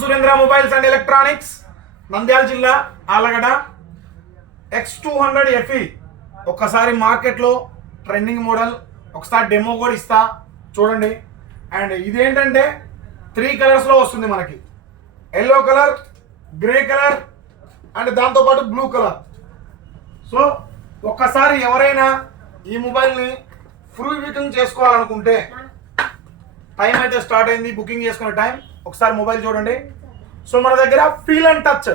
Surendra mobiles and electronics Nandyal జిల్లా Allagadda X two hundred FE ఒక్కసారి మార్కెట్లో trending model ఒకసారి డెమో కూడా ఇస్తా చూడండి. అండ్ ఇదేంటంటే త్రీ కలర్స్లో వస్తుంది మనకి. Yellow colour grey colour and దాంతోపాటు బ్లూ కలర్ సో ఒక్కసారి ఎవరైనా ఈ మొబైల్ని ఫ్రీ బుకింగ్ చేసుకోవాలనుకుంటే టైం అయితే స్టార్ట్ అయింది బుకింగ్ చేసుకునే టైం. ఒకసారి మొబైల్ చూడండి. సో మన దగ్గర ఫీల్ అండ్ టచ్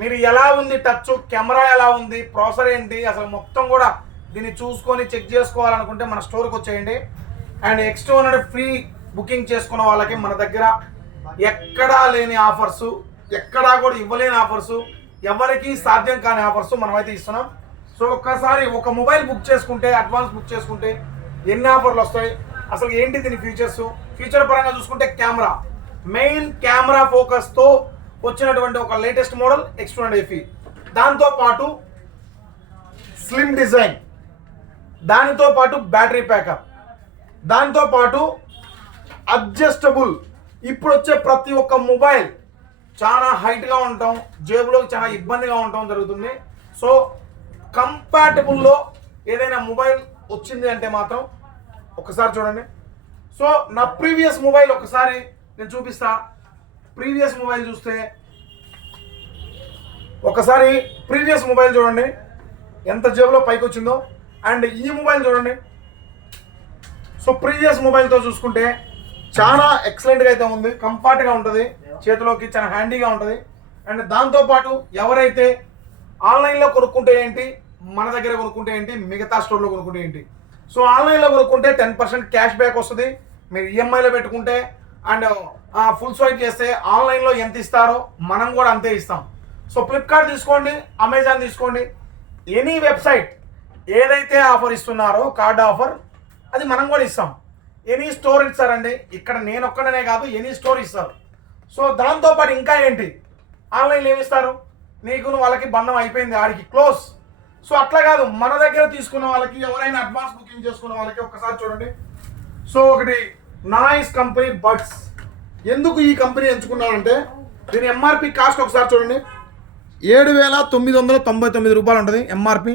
మీరు ఎలా ఉంది టచ్ కెమెరా ఎలా ఉంది? ప్రాసెసర్ ఏంటి? అసలు మొత్తం కూడా దీన్ని చూసుకొని చెక్ చేసుకోవాలనుకుంటే మన స్టోర్కి వచ్చేయండి. And extra hundred free booking చేసుకున్న వాళ్ళకి మన దగ్గర ఎక్కడా లేని ఆఫర్స్ ఎక్కడా కూడా ఇవ్వలేని ఆఫర్స్ ఎవరికి సాధ్యం కాని ఆఫర్స్ మనమైతే ఇస్తున్నాం. సో ఒక్కసారి ఒక మొబైల్ బుక్ చేసుకుంటే అడ్వాన్స్ బుక్ చేసుకుంటే ఎన్ని ఆఫర్లు వస్తాయి? అసలు ఏంటి దీని ఫీచర్స్ ఫీచర్ పరంగా చూసుకుంటే కెమెరా. మెయిన్ కెమెరా ఫోకస్తో వచ్చినటువంటి ఒక latest model X two FE దాంతో పాటు స్లిమ్ డిజైన్ దానితో పాటు బ్యాటరీ బ్యాకప్ దాంతో పాటు అడ్జస్టబుల్ ఇప్పుడు వచ్చే ప్రతి ఒక్క మొబైల్ చాలా హైట్గా ఉంటాం జేబులోకి చాలా ఇబ్బందిగా ఉండటం జరుగుతుంది. సో కంపాటబుల్లో ఏదైనా మొబైల్ వచ్చింది అంటే మాత్రం ఒకసారి చూడండి. సో నా ప్రీవియస్ మొబైల్ ఒకసారి నేను చూపిస్తా. ప్రీవియస్ మొబైల్ చూస్తే. ఒకసారి ప్రీవియస్ మొబైల్ చూడండి. ఎంత జేబులో పైకి వచ్చిందో. అండ్ ఈ మొబైల్ చూడండి. సో ప్రీవియస్ మొబైల్తో చూసుకుంటే చాలా ఎక్సలెంట్గా అయితే ఉంది. కంఫర్ట్గా ఉంటుంది. చేతిలోకి చాలా హ్యాండీగా ఉంటుంది. అండ్ దాంతోపాటు ఎవరైతే ఆన్లైన్లో కొనుక్కుంటే ఏంటి మన దగ్గర కొనుక్కుంటే ఏంటి మిగతా స్టోర్లో కొనుక్కుంటే ఏంటి. సో ఆన్లైన్లో కొనుక్కుంటే టెన్ పర్సెంట్ క్యాష్ బ్యాక్ వస్తుంది. మీరు ఈఎంఐలో పెట్టుకుంటే అండ్ ఫుల్ స్వైప్ చేస్తే ఆన్లైన్లో ఎంత ఇస్తారో మనం కూడా అంతే ఇస్తాం. సో ఫ్లిప్కార్ట్ తీసుకోండి అమెజాన్ తీసుకోండి. ఎనీ వెబ్సైట్ ఏదైతే ఆఫర్ ఇస్తున్నారో కార్డ్ ఆఫర్ అది మనం కూడా ఇస్తాం. ఎనీ స్టోర్ ఇస్తారండి. ఇక్కడ నేను ఒక్కడనే కాదు ఎనీ స్టోర్ ఇస్తారు. సో దాంతోపాటు ఇంకా ఏంటి? ఆన్లైన్లో ఏమిస్తారు నీకు వాళ్ళకి బంధం అయిపోయింది ఆడికి క్లోజ్ సో అట్లా కాదు మన దగ్గర తీసుకున్న వాళ్ళకి ఎవరైనా అడ్వాన్స్ బుకింగ్ చేసుకున్న వాళ్ళకి ఒకసారి చూడండి. సో ఒకటి నాయిస్ కంపెనీ బడ్స్ ఎందుకు ఈ కంపెనీ ఎంచుకున్నానంటే దీని ఎంఆర్పి కాస్ట్ ఒకసారి చూడండి. ఏడు వేల తొమ్మిది వందల తొంభై తొమ్మిది రూపాయలు ఉంటుంది ఎంఆర్పి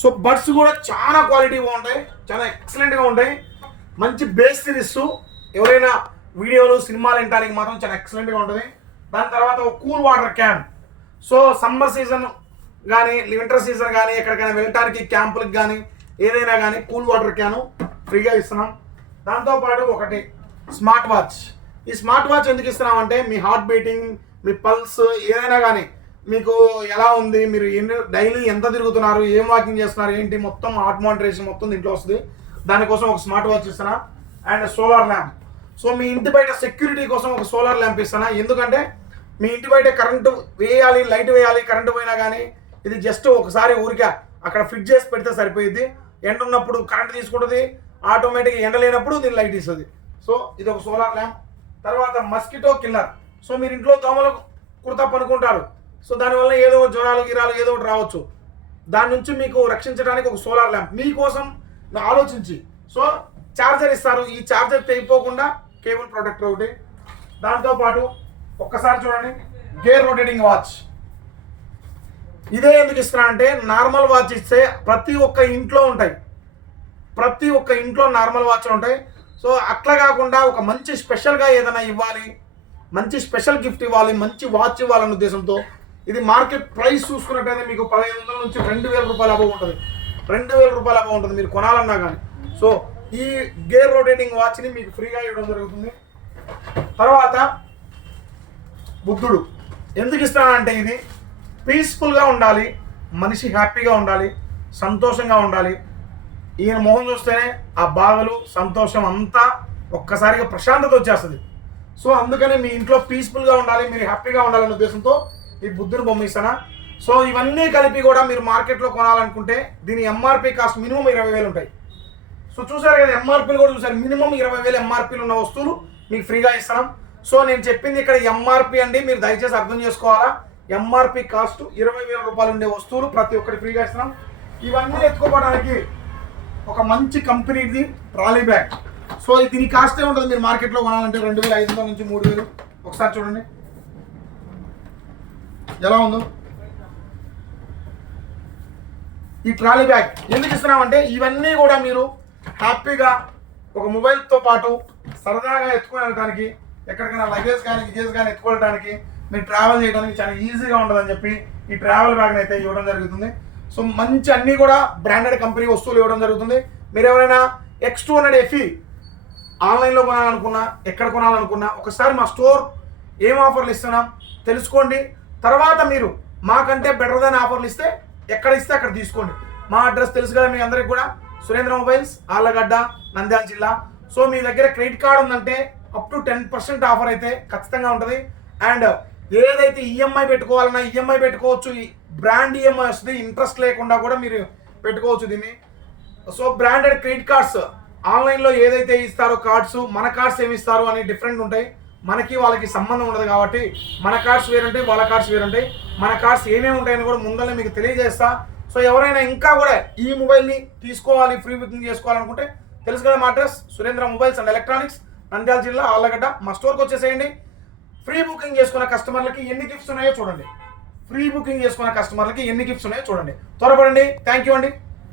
సో బడ్స్ కూడా చాలా క్వాలిటీ బాగుంటాయి చాలా ఎక్సలెంట్గా ఉంటాయి. మంచి బేస్ సిరీస్ ఎవరైనా వీడియోలు సినిమాలు వినడానికి మాత్రం చాలా ఎక్సలెంట్గా ఉంటుంది. దాని తర్వాత ఒక cool water can so summer season కానీ వింటర్ సీజన్ కానీ ఎక్కడికైనా వెళ్ళటానికి క్యాంపులకు కానీ ఏదైనా కానీ కూల్ వాటర్ క్యాను ఫ్రీగా ఇస్తున్నాం. దాంతోపాటు ఒకటి స్మార్ట్ వాచ్. ఈ స్మార్ట్ వాచ్ ఎందుకు ఇస్తున్నాం అంటే మీ హార్ట్ బీటింగ్ మీ పల్స్ ఏదైనా కానీ మీకు ఎలా ఉంది మీరు ఎన్ని డైలీ ఎంత తిరుగుతున్నారు ఏం వాకింగ్ చేస్తున్నారు ఏంటి మొత్తం హార్ట్ మానిటరేషన్ మొత్తం దీంట్లో వస్తుంది. దానికోసం ఒక స్మార్ట్ వాచ్ ఇస్తున్నా. And solar lamp. సో మీ ఇంటి బయట సెక్యూరిటీ కోసం ఒక సోలార్ ల్యాంప్ ఇస్తున్నా. ఎందుకంటే మీ ఇంటి బయట కరెంటు వేయాలి లైట్ వేయాలి కరెంటు పోయినా కానీ ఇది జస్ట్ ఒకసారి ఊరికే అక్కడ ఫిట్ చేసి పెడితే సరిపోయింది ఎండ ఉన్నప్పుడు కరెంట్ తీసుకుంటుంది. ఆటోమేటిక్గా ఎండ లేనప్పుడు దీని లైట్ ఇస్తుంది సో ఇది ఒక సోలార్ ల్యాంప్. తర్వాత మస్కిటో కిల్లర్. సో మీరు ఇంట్లో దోమలు కుర్తా పనుకుంటారు. సో దానివల్ల ఏదో ఒక జ్వరాలు గిరాలు ఏదో ఒకటి రావచ్చు. దాని నుంచి మీకు రక్షించడానికి ఒక సోలార్ ల్యాంప్. మీకోసం ఆలోచించి. సో ఛార్జర్ ఇస్తారు. ఈ ఛార్జర్ తెగిపోకుండా కేబుల్ ప్రొటెక్టర్ ఒకటి. దాంతోపాటు ఒక్కసారి చూడండి. Gear rotating watch. ఇదే ఎందుకు ఇస్తున్నా అంటే నార్మల్ వాచ్ ఇస్తే ప్రతి ఒక్క ఇంట్లో ఉంటాయి. ప్రతి ఒక్క ఇంట్లో నార్మల్ వాచ్లు ఉంటాయి. సో అట్లా కాకుండా ఒక మంచి స్పెషల్గా ఏదైనా ఇవ్వాలి మంచి స్పెషల్ గిఫ్ట్ ఇవ్వాలి మంచి వాచ్ ఇవ్వాలనే ఉద్దేశంతో ఇది మార్కెట్ ప్రైస్ చూసుకున్నట్టయితే మీకు పదిహేను వందల నుంచి రెండు వేల రూపాయల అబవ్ ఉంటుంది. రెండు వేల రూపాయల అబవ్ ఉంటుంది మీరు కొనాలన్నా కానీ. సో ఈ గేర్ రొటేటింగ్ వాచ్ని మీకు ఫ్రీగా ఇవ్వడం జరుగుతుంది. తర్వాత బుద్ధుడు. ఎందుకు ఇస్తానంటే ఇది? పీస్ఫుల్గా ఉండాలి మనిషి హ్యాపీగా ఉండాలి సంతోషంగా ఉండాలి ఈయన మొహం చూస్తేనే ఆ బాధలు సంతోషం అంతా ఒక్కసారిగా ప్రశాంతత వచ్చేస్తుంది. సో అందుకనే మీ ఇంట్లో పీస్ఫుల్గా ఉండాలి మీరు హ్యాపీగా ఉండాలనే ఉద్దేశంతో ఈ బుద్ధుని బొమ్మ ఇస్తానా? సో ఇవన్నీ కలిపి కూడా మీరు మార్కెట్లో కొనాలనుకుంటే దీని ఎంఆర్పి కాస్ట్ మినిమం ఇరవై వేలు ఉంటాయి. సో చూసారు కదా ఎంఆర్పీలు కూడా చూసారు. మినిమం ఇరవై వేలు ఎంఆర్పీలు ఉన్న వస్తువులు మీకు ఫ్రీగా ఇస్తాం సో నేను చెప్పింది ఇక్కడ ఎంఆర్పి అండి మీరు దయచేసి అర్థం చేసుకోవాలా? ఎంఆర్పి కాస్ట్ ఇరవై వేల రూపాయలు ఉండే వస్తువులు ప్రతి ఒక్కటి ఫ్రీగా ఇస్తున్నాం. ఇవన్నీ ఎత్తుకోవడానికి ఒక మంచి కంపెనీది ట్రాలీ బ్యాగ్. సో ఇది దీని కాస్ట్ ఉంటుంది మీరు మార్కెట్లో కొనాలంటే రెండు వేల ఐదు వందల నుంచి మూడు వేలు. ఒకసారి చూడండి. ఎలా ఉందో? ఈ ట్రాలీ బ్యాగ్ ఎందుకు ఇస్తున్నామంటే ఇవన్నీ కూడా మీరు హ్యాపీగా ఒక మొబైల్తో పాటు సరదాగా ఎత్తుకొని ఎక్కడికైనా లగేజ్ కానీ విజేజ్ కానీ ఎత్తుకోవడానికి మీరు ట్రావెల్ చేయడానికి చాలా ఈజీగా ఉంటుందని చెప్పి ఈ ట్రావెల్ బ్యాగ్ని అయితే ఇవ్వడం జరుగుతుంది. సో మంచి అన్నీ కూడా బ్రాండెడ్ కంపెనీ వస్తువులు ఇవ్వడం జరుగుతుంది. మీరు ఎవరైనా ఎక్స్ టూ హండ్రెడ్ ఎఫ్ఈ ఆన్లైన్లో కొనాలనుకున్నా ఎక్కడ కొనాలనుకున్నా ఒకసారి మా స్టోర్ ఏం ఆఫర్లు ఇస్తున్నాం తెలుసుకోండి. తర్వాత మీరు మాకంటే బెటర్ దాని ఆఫర్లు ఇస్తే ఎక్కడ ఇస్తే అక్కడ తీసుకోండి. మా అడ్రస్ తెలుసు కదా మీ అందరికి కూడా. సురేంద్ర మొబైల్స్ ఆళ్ళగడ్డ నంద్యాల జిల్లా. సో మీ దగ్గర క్రెడిట్ కార్డ్ ఉందంటే up to ten percent offer అయితే ఖచ్చితంగా ఉంటుంది. అండ్ ఏదైతే ఈఎంఐ పెట్టుకోవాలన్నా ఈఎంఐ పెట్టుకోవచ్చు. బ్రాండ్ ఈఎంఐ వస్తుంది ఇంట్రెస్ట్ లేకుండా కూడా మీరు పెట్టుకోవచ్చు దీన్ని. సో బ్రాండెడ్ క్రెడిట్ కార్డ్స్ ఆన్లైన్లో ఏదైతే ఇస్తారో కార్డ్స్ మన కార్డ్స్ ఏమి ఇస్తారు అని డిఫరెంట్ ఉంటాయి. మనకి వాళ్ళకి సంబంధం ఉండదు కాబట్టి మన కార్డ్స్ వేరుంటాయి వాళ్ళ కార్డ్స్ వేరుంటాయి. మన కార్డ్స్ ఏమేమి ఉంటాయని కూడా ముందరనే మీకు తెలియజేస్తా. సో ఎవరైనా ఇంకా కూడా ఈ మొబైల్ని తీసుకోవాలి ఫ్రీ బుకింగ్ చేసుకోవాలనుకుంటే తెలుసు కదా మా address Surendra mobiles and electronics Nandyal జిల్లా ఆళ్ళగడ్డ. మా స్టోర్కి వచ్చేసేయండి. ఫ్రీ బుకింగ్ చేసుకున్న కస్టమర్లకి ఎన్ని గిఫ్ట్స్ ఉన్నాయో చూడండి. ఫ్రీ బుకింగ్ చేసుకున్న కస్టమర్లకి ఎన్ని గిఫ్ట్స్ ఉన్నాయో చూడండి. త్వరపడండి. థ్యాంక్ యూ అండి.